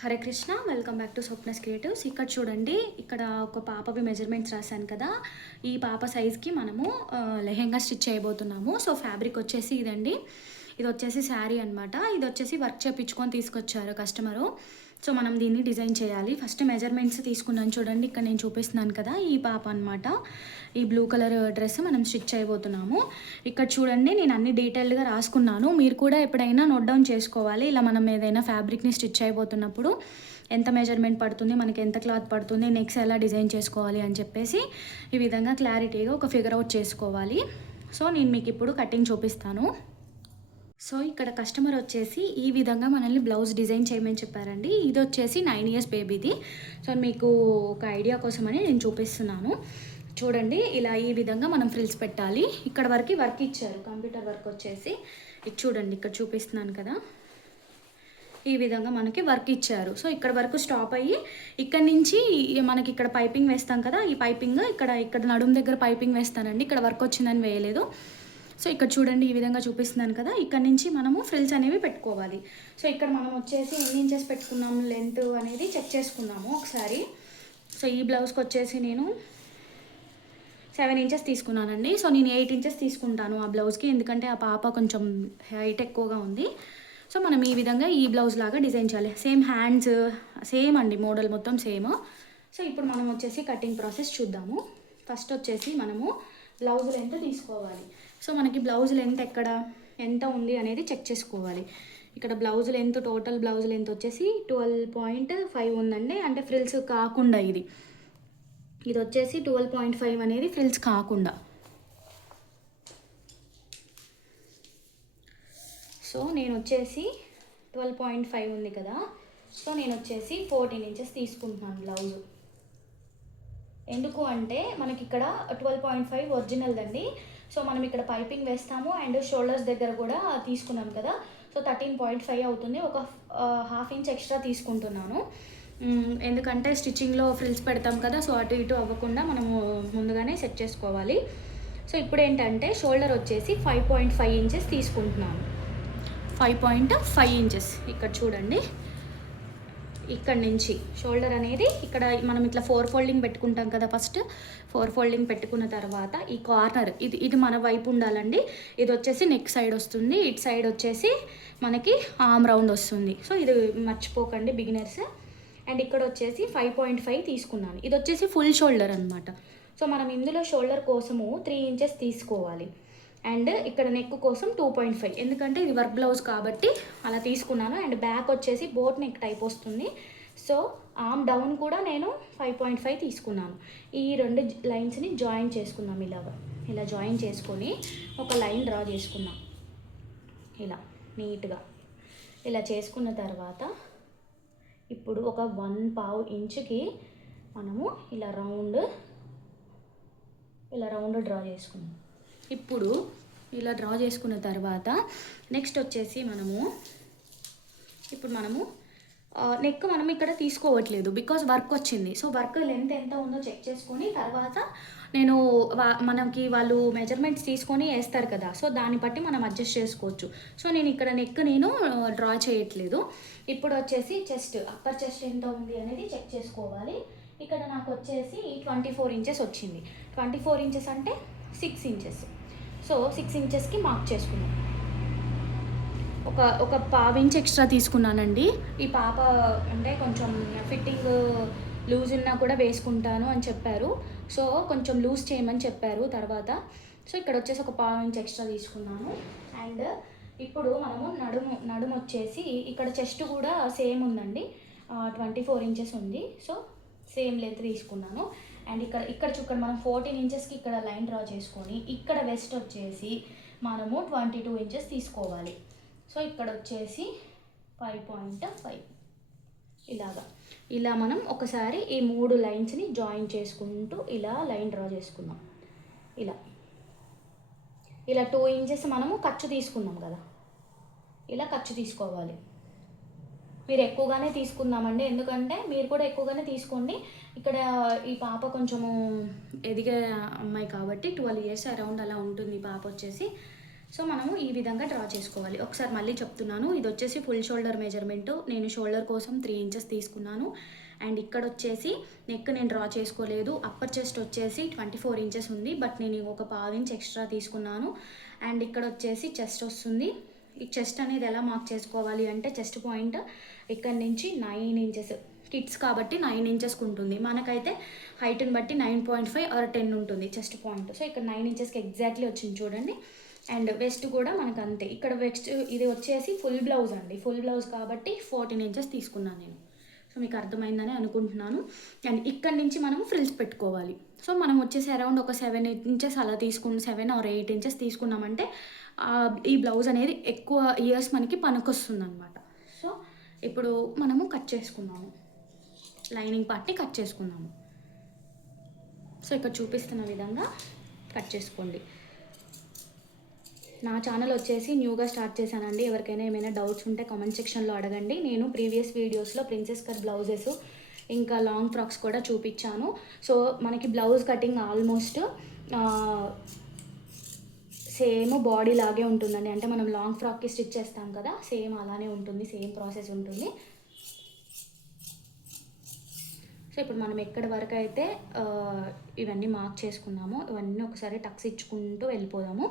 Hare Krishna, welcome back to Swapna's creatives. ఇక్కడ చూడండి, ఇక్కడ ఒక పాపవి మెజర్మెంట్స్ రాశాను కదా. ఈ పాప సైజ్కి మనము లెహెంగా స్టిచ్ చేయబోతున్నాము. సో ఫ్యాబ్రిక్ వచ్చేసి ఇదండి. ఇది వచ్చేసి శారీ అనమాట. ఇది వచ్చేసి వర్క్ చేయించుకొని తీసుకొచ్చారు కస్టమరు. సో మనం దీన్ని డిజైన్ చేయాలి. ఫస్ట్ మెజర్మెంట్స్ తీసుకున్నాను చూడండి. ఇక్కడ నేను చూపిస్తున్నాను కదా, ఈ పాప అనమాట. ఈ బ్లూ కలర్ డ్రెస్ మనం స్టిచ్ చేయబోతున్నాము. ఇక్కడ చూడండి, నేను అన్ని డీటెయిల్డ్గా రాసుకున్నాను. మీరు కూడా ఎప్పుడైనా నోట్ డౌన్ చేసుకోవాలి. ఇలా మనం ఏదైనా ఫ్యాబ్రిక్ని స్టిచ్ చేయబోతున్నప్పుడు ఎంత మెజర్మెంట్ పడుతుంది, మనకి ఎంత క్లాత్ పడుతుంది, నెక్స్ట్ ఎలా డిజైన్ చేసుకోవాలి అని చెప్పేసి ఈ విధంగా క్లారిటీగా ఒక ఫిగర్ అవుట్ చేసుకోవాలి. సో నేను మీకు ఇప్పుడు కటింగ్ చూపిస్తాను. సో ఇక్కడ కస్టమర్ వచ్చేసి ఈ విధంగా మనల్ని బ్లౌజ్ డిజైన్ చేయమని చెప్పారండి. ఇది వచ్చేసి 9 years బేబీది. సో మీకు ఒక ఐడియా కోసమని నేను చూపిస్తున్నాను. చూడండి, ఇలా ఈ విధంగా మనం ఫ్రిల్స్ పెట్టాలి. ఇక్కడ వరకు వర్క్ ఇచ్చారు, కంప్యూటర్ వర్క్ వచ్చేసి. ఇది చూడండి, ఇక్కడ చూపిస్తున్నాను కదా, ఈ విధంగా మనకి వర్క్ ఇచ్చారు. సో ఇక్కడ వరకు స్టాప్ అయ్యి ఇక్కడ నుంచి మనకి ఇక్కడ పైపింగ్ వేస్తాం కదా, ఈ పైపింగ్ ఇక్కడ నడుము దగ్గర పైపింగ్ వేస్తానండి. ఇక్కడ వర్క్ వచ్చిందని వేయలేదు. సో ఇక్కడ చూడండి, ఈ విధంగా చూపిస్తున్నాను కదా, ఇక్కడ నుంచి మనము ఫ్రిల్స్ అనేవి పెట్టుకోవాలి. సో ఇక్కడ మనం వచ్చేసి ఎన్ని ఇంచెస్ పెట్టుకున్నాము లెంత్ అనేది చెక్ చేసుకున్నాము ఒకసారి. సో ఈ బ్లౌజ్కి వచ్చేసి నేను 7 inches తీసుకున్నానండి. సో నేను 8 inches తీసుకుంటాను ఆ బ్లౌజ్కి, ఎందుకంటే ఆ పాప కొంచెం హైట్ ఎక్కువగా ఉంది. సో మనం ఈ విధంగా ఈ బ్లౌజ్ లాగా డిజైన్ చేయాలి. సేమ్ హ్యాండ్స్ సేమ్ అండి, మోడల్ మొత్తం సేమ్. సో ఇప్పుడు మనం వచ్చేసి కటింగ్ ప్రాసెస్ చూద్దాము. ఫస్ట్ వచ్చేసి మనము బ్లౌజ్ లెంత్ తీసుకోవాలి. సో మనకి బ్లౌజ్ లెంత్ ఎంత ఉంది అనేది చెక్ చేసుకోవాలి. ఇక్కడ blouse length, total blouse length వచ్చేసి 12.5 ఉందండి. అంటే ఫ్రిల్స్ కాకుండా ఇది వచ్చేసి 12.5 అనేది ఫ్రిల్స్ కాకుండా. సో నేను వచ్చేసి 12.5 ఉంది కదా, సో నేను వచ్చేసి 14 inches తీసుకుంటున్నాను బ్లౌజు. ఎందుకు అంటే మనకి ఇక్కడ 12.5 ఒరిజినల్ దండి. సో మనం ఇక్కడ పైపింగ్ వేస్తాము అండ్ షోల్డర్స్ దగ్గర కూడా తీసుకున్నాం కదా, సో 13.5 అవుతుంది. ఒక 1/2 inch ఎక్స్ట్రా తీసుకుంటున్నాను. ఎందుకంటే స్టిచ్చింగ్లో ఫ్రిల్స్ పెడతాం కదా, సో అటు ఇటు అవ్వకుండా మనము ముందుగానే సెట్ చేసుకోవాలి. సో ఇప్పుడు ఏంటంటే షోల్డర్ వచ్చేసి 5.5 inches తీసుకుంటున్నాను. 5.5 inches ఇక్కడ చూడండి, ఇక్కడ నుంచి షోల్డర్ అనేది ఇక్కడ మనం ఇట్లా 4 folding పెట్టుకుంటాం కదా. ఫస్ట్ 4 folding పెట్టుకున్న తర్వాత ఈ కార్నర్ ఇది మన వైపు ఉండాలండి. ఇది వచ్చేసి నెక్ సైడ్ వస్తుంది, ఇటు సైడ్ వచ్చేసి మనకి ఆర్మ్ రౌండ్ వస్తుంది. సో ఇది మర్చిపోకండి బిగినర్స్. అండ్ ఇక్కడ వచ్చేసి 5.5 తీసుకున్నాను. ఇది వచ్చేసి ఫుల్ షోల్డర్ అనమాట. సో మనం ఇందులో షోల్డర్ కోసము 3 inches తీసుకోవాలి. అండ్ ఇక్కడ నెక్ కోసం 2.5, ఎందుకంటే ఇది వర్క్ బ్లౌజ్ కాబట్టి అలా తీసుకున్నాను. అండ్ బ్యాక్ వచ్చేసి బోట్ నెక్ టైప్ వస్తుంది. సో ఆర్మ్ డౌన్ కూడా నేను 5.5 తీసుకున్నాను. ఈ 2 లైన్స్ని జాయిన్ చేసుకున్నాం. ఇలా జాయిన్ చేసుకొని ఒక లైన్ డ్రా చేసుకున్నాం. ఇలా నీట్గా ఇలా చేసుకున్న తర్వాత ఇప్పుడు ఒక 1/2 inchకి మనము ఇలా రౌండ్ డ్రా చేసుకున్నాం. ఇప్పుడు ఇలా డ్రా చేసుకున్న తర్వాత నెక్స్ట్ వచ్చేసి మనము నెక్ మనం ఇక్కడ తీసుకోవట్లేదు, బికాజ్ వర్క్ వచ్చింది. సో వర్క్ లెంత్ ఎంత ఉందో చెక్ చేసుకొని తర్వాత మనకి వాళ్ళు మెజర్మెంట్స్ తీసుకొని వేస్తారు కదా, సో దాన్ని బట్టి మనం అడ్జస్ట్ చేసుకోవచ్చు. సో నేను ఇక్కడ నెక్ డ్రా చేయట్లేదు. ఇప్పుడు వచ్చేసి చెస్ట్, అప్పర్ చెస్ట్ ఎంత ఉంది అనేది చెక్ చేసుకోవాలి. ఇక్కడ నాకు వచ్చేసి 24 inches వచ్చింది. 24 inches అంటే 6 inches. సో 6 inchesకి మార్క్ చేసుకున్నాను. ఒక 1/2 inch ఎక్స్ట్రా తీసుకున్నానండి. ఈ పాప అంటే కొంచెం ఫిట్టింగ్ లూజ్ ఉన్నా కూడా వేసుకుంటాను అని చెప్పారు. సో కొంచెం లూజ్ చేయమని చెప్పారు తర్వాత. సో ఇక్కడ వచ్చేసి ఒక 1/2 inch ఎక్స్ట్రా తీసుకున్నాను. అండ్ ఇప్పుడు మనము నడుము వచ్చేసి ఇక్కడ చెస్ట్ కూడా సేమ్ ఉందండి, 24 inches ఉంది. సో సేమ్ లెంత్ తీసుకున్నాను. అండ్ ఇక్కడ మనం 14 inchesకి ఇక్కడ లైన్ డ్రా చేసుకొని ఇక్కడ వెస్ట్ వచ్చేసి మనము 22 inches తీసుకోవాలి. సో ఇక్కడ వచ్చేసి 5.5 ఇలా మనం ఒకసారి ఈ 3 లైన్స్ని జాయిన్ చేసుకుంటూ ఇలా లైన్ డ్రా చేసుకున్నాం. ఇలా 2 inches మనము ఖర్చు తీసుకున్నాం కదా, ఇలా ఖర్చు తీసుకోవాలి. మీరు ఎక్కువగానే తీసుకుందామండి, ఎందుకంటే మీరు కూడా ఎక్కువగానే తీసుకోండి. ఇక్కడ ఈ పాప కొంచెము ఎదిగే అమ్మాయి కాబట్టి 12 years అరౌండ్ అలా ఉంటుంది పాప వచ్చేసి. సో మనము ఈ విధంగా డ్రా చేసుకోవాలి. ఒకసారి మళ్ళీ చెప్తున్నాను, ఇది వచ్చేసి ఫుల్ షోల్డర్ మెజర్మెంట్. నేను షోల్డర్ కోసం 3 ఇంచెస్ తీసుకున్నాను. అండ్ ఇక్కడ వచ్చేసి నెక్ నేను డ్రా చేసుకోలేదు. అప్పర్ చెస్ట్ వచ్చేసి 24 ఇంచెస్ ఉంది, బట్ నేను ఒక 1/2 ఇంచ్ ఎక్స్ట్రా తీసుకున్నాను. అండ్ ఇక్కడ వచ్చేసి చెస్ట్ వస్తుంది. ఈ చెస్ట్ అనేది ఎలా మార్క్ చేసుకోవాలి అంటే, చెస్ట్ పాయింట్ ఇక్కడ నుంచి 9 ఇంచెస్, కిడ్స్ కాబట్టి 9 ఇంచెస్కి ఉంటుంది. మనకైతే హైట్ని బట్టి 9.5 ఆర్ 10 ఉంటుంది చెస్ట్ పాయింట్. సో ఇక్కడ 9 ఇంచెస్కి ఎగ్జాక్ట్లీ వచ్చింది చూడండి. అండ్ వెస్ట్ కూడా మనకు అంతే. ఇక్కడ వెస్ట్ ఇది వచ్చేసి ఫుల్ బ్లౌజ్ అండి, ఫుల్ బ్లౌజ్ కాబట్టి 14 ఇంచెస్ తీసుకున్నాను నేను. సో మీకు అర్థమైందని అనుకుంటున్నాను. అండ్ ఇక్కడ నుంచి మనం ఫ్రిల్స్ పెట్టుకోవాలి. సో మనం వచ్చేసి అరౌండ్ ఒక 7 ఇంచెస్ అలా 7 ఆర్ 8 ఇంచెస్ తీసుకున్నామంటే ఈ బ్లౌజ్ అనేది ఎక్కువ ఇయర్స్ మనకి పనికొస్తుంది అనమాట. సో ఇప్పుడు మనము కట్ చేసుకున్నాము, లైనింగ్ పార్ట్ని కట్ చేసుకుందాము. సో ఇక్కడ చూపిస్తున్న విధంగా కట్ చేసుకోండి. నా ఛానల్ వచ్చేసి న్యూగా స్టార్ట్ చేశానండి. ఎవరికైనా ఏమైనా డౌట్స్ ఉంటే కామెంట్ సెక్షన్లో అడగండి. నేను ప్రీవియస్ వీడియోస్లో ప్రిన్సెస్ కట్ బ్లౌజెస్ ఇంకా లాంగ్ ఫ్రాక్స్ కూడా చూపించాను. సో మనకి blouse cutting almost same body లాగే ఉంటుందండి. అంటే మనం లాంగ్ ఫ్రాక్కి స్టిచ్ చేస్తాం కదా, సేమ్ అలానే ఉంటుంది, సేమ్ ప్రాసెస్ ఉంటుంది. సో ఇప్పుడు మనం ఎక్కడి వరకు అయితే ఇవన్నీ మార్క్ చేసుకున్నామో ఇవన్నీ ఒకసారి టక్స్ ఇచ్చుకుంటూ వెళ్ళిపోదాము.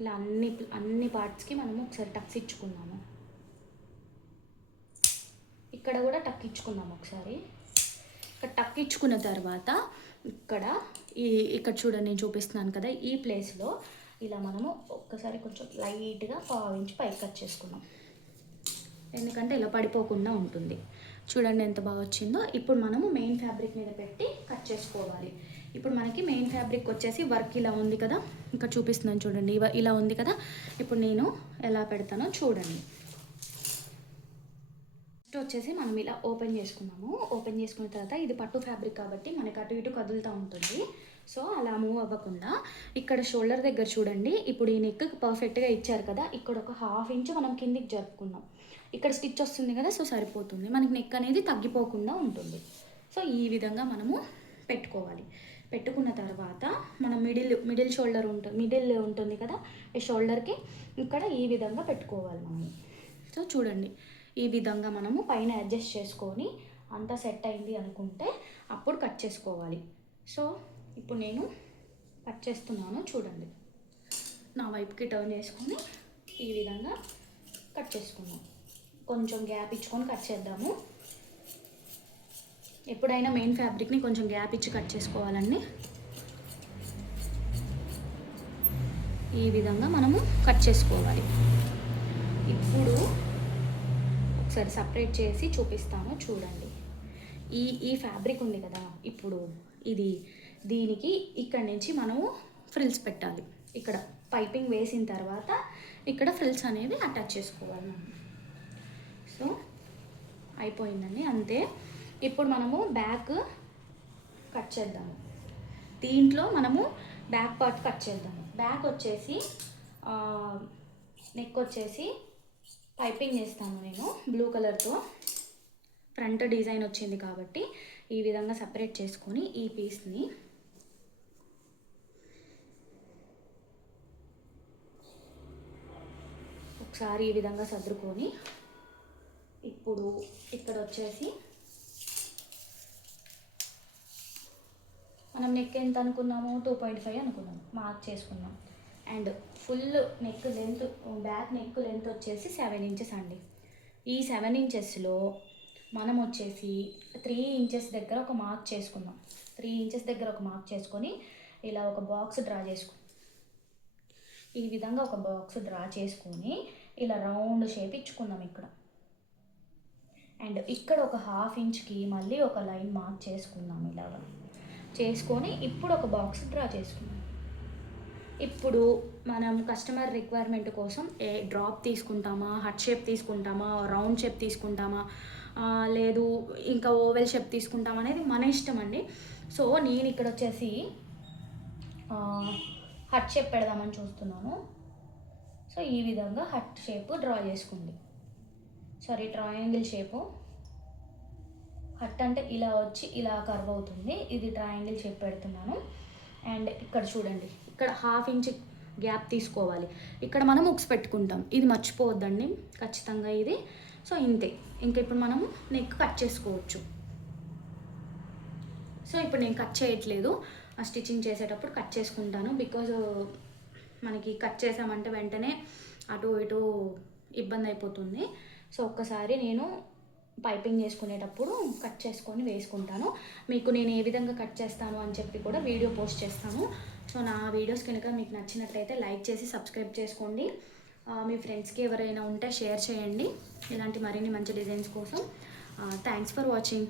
ఇలా అన్ని పార్ట్స్కి మనము ఒకసారి టక్స్ ఇచ్చుకున్నాము. ఇక్కడ కూడా టక్ ఇచ్చుకున్నాము ఒకసారి. ఇక్కడ టక్ ఇచ్చుకున్న తర్వాత ఇక్కడ చూడండి, నేను చూపిస్తున్నాను కదా, ఈ ప్లేస్లో ఇలా మనము ఒక్కసారి కొంచెం లైట్గా 1/2 ఇంచ్ పైకి కట్ చేసుకున్నాం. ఎందుకంటే ఇలా పడిపోకుండా ఉంటుంది. చూడండి ఎంత బాగా వచ్చిందో. ఇప్పుడు మనము మెయిన్ ఫ్యాబ్రిక్ మీద పెట్టి కట్ చేసుకోవాలి. ఇప్పుడు మనకి మెయిన్ ఫ్యాబ్రిక్ వచ్చేసి వర్క్ ఇలా ఉంది కదా, ఇంకా చూపిస్తున్నాను చూడండి, ఇలా ఉంది కదా. ఇప్పుడు నేను ఎలా పెడతానో చూడండి. ఫస్ట్ వచ్చేసి మనం ఇలా ఓపెన్ చేసుకున్నాము. ఓపెన్ చేసుకున్న తర్వాత ఇది పట్టు ఫ్యాబ్రిక్ కాబట్టి మనకి అటు ఇటు కదులుతూ ఉంటుంది. సో అలా మూవ్ అవ్వకుండా ఇక్కడ షోల్డర్ దగ్గర చూడండి, ఇప్పుడు ఈ నెక్ పర్ఫెక్ట్గా ఇచ్చారు కదా, ఇక్కడ ఒక 1/2 ఇంచ్ మనం కిందికి జరుపుకున్నాం. ఇక్కడ స్టిచ్ వస్తుంది కదా, సో సరిపోతుంది. మనకి నెక్ అనేది తగ్గిపోకుండా ఉంటుంది. సో ఈ విధంగా మనము పెట్టుకోవాలి. పెట్టుకున్న తర్వాత మనం మిడిల్ షోల్డర్ ఉంటుంది కదా, ఈ షోల్డర్కి ఇక్కడ ఈ విధంగా పెట్టుకోవాలి మనము. సో చూడండి, ఈ విధంగా మనము పైన అడ్జస్ట్ చేసుకొని అంతా సెట్ అయింది అనుకుంటే అప్పుడు కట్ చేసుకోవాలి. సో ఇప్పుడు నేను కట్ చేస్తున్నాను చూడండి. నా వైపుకి టర్న్ చేసుకొని ఈ విధంగా కట్ చేసుకున్నాను. కొంచెం గ్యాప్ ఇచ్చుకొని కట్ చేద్దాము. ఎప్పుడైనా మెయిన్ ఫ్యాబ్రిక్ని కొంచెం గ్యాప్ ఇచ్చి కట్ చేసుకోవాలండి. ఈ విధంగా మనము కట్ చేసుకోవాలి. ఇప్పుడు ఒకసారి సపరేట్ చేసి చూపిస్తాను చూడండి. ఈ ఫ్యాబ్రిక్ ఉంది కదా, ఇప్పుడు దీనికి ఇక్కడ నుంచి మనము ఫ్రిల్స్ పెట్టాలి. ఇక్కడ పైపింగ్ వేసిన తర్వాత ఇక్కడ ఫ్రిల్స్ అనేది అటాచ్ చేసుకోవాలి మనం. సో అయిపోయిందండి, అంతే. ఇప్పుడు మనము బ్యాక్ కట్ చేద్దాము. దీంట్లో మనము బ్యాక్ పార్ట్ కట్ చేద్దాము. బ్యాక్ వచ్చేసి నెక్ వచ్చేసి పైపింగ్ చేస్తాను నేను బ్లూ కలర్తో. ఫ్రంట్ డిజైన్ వచ్చింది కాబట్టి ఈ విధంగా సపరేట్ చేసుకొని ఈ పీస్ని ఒకసారి ఈ విధంగా సర్దుకొని, ఇప్పుడు ఇక్కడ వచ్చేసి మనం నెక్ ఎంత అనుకున్నాము, 2.5 అనుకున్నాము, మార్క్ చేసుకున్నాం. And full neck length, back neck length వచ్చేసి 7 ఇంచెస్ అండి. ఈ 7 ఇంచెస్లో మనం వచ్చేసి 3 ఇంచెస్ దగ్గర ఒక మార్క్ చేసుకున్నాం. 3 ఇంచెస్ దగ్గర ఒక మార్క్ చేసుకొని ఇలా ఒక బాక్స్ డ్రా చేసుకున్నాం. ఈ విధంగా ఒక బాక్స్ డ్రా చేసుకొని ఇలా రౌండ్ షేప్ ఇచ్చుకుందాం ఇక్కడ. అండ్ ఇక్కడ ఒక 1/2 ఇంచ్కి మళ్ళీ ఒక లైన్ మార్క్ చేసుకుందాం. ఇలాగా చేసుకొని ఇప్పుడు ఒక బాక్స్ డ్రా చేసుకుందాం. ఇప్పుడు మనం కస్టమర్ రిక్వైర్మెంట్ కోసం డ్రాప్ తీసుకుంటామా, హార్ట్ షేప్ తీసుకుంటామా, రౌండ్ షేప్ తీసుకుంటామా, లేదు ఇంకా ఓవెల్ షేప్ తీసుకుంటామా అనేది మన ఇష్టం అండి. సో నేను ఇక్కడ వచ్చేసి హార్ట్ షేప్ పెడదామని చూస్తున్నాను. సో ఈ విధంగా హార్ట్ షేప్ డ్రా చేసుకుంది. Sorry, triangle shape. హార్ట్ అంటే ఇలా వచ్చి ఇలా కర్వ్ అవుతుంది. ఇది ట్రయాంగిల్ షేప్ పెడుతున్నాను. అండ్ ఇక్కడ చూడండి, ఇక్కడ 1/2 ఇంచ్ గ్యాప్ తీసుకోవాలి. ఇక్కడ మనం ఉక్స్ పెట్టుకుంటాం, ఇది మర్చిపోవద్దండి ఖచ్చితంగా ఇది. సో ఇంతే, ఇంకా ఇప్పుడు మనము నెక్ కట్ చేసుకోవచ్చు. సో ఇప్పుడు నేను కట్ చేయట్లేదు, స్టిచ్చింగ్ చేసేటప్పుడు కట్ చేసుకుంటాను. బికాజ్ మనకి కట్ చేసామంటే వెంటనే అటు ఇటు ఇబ్బంది అయిపోతుంది. సో ఒక్కసారి నేను పైపింగ్ చేసుకునేటప్పుడు కట్ చేసుకొని వేసుకుంటాను. మీకు నేను ఏ విధంగా కట్ చేస్తాను అని చెప్పి కూడా వీడియో పోస్ట్ చేస్తాను. సో నా వీడియోస్ కనుక మీకు నచ్చినట్లయితే లైక్ చేసి సబ్స్క్రైబ్ చేసుకోండి. మీ ఫ్రెండ్స్కి ఎవరైనా ఉంటే షేర్ చేయండి ఇలాంటి మరిన్ని మంచి డిజైన్స్ కోసం. Thanks for watching.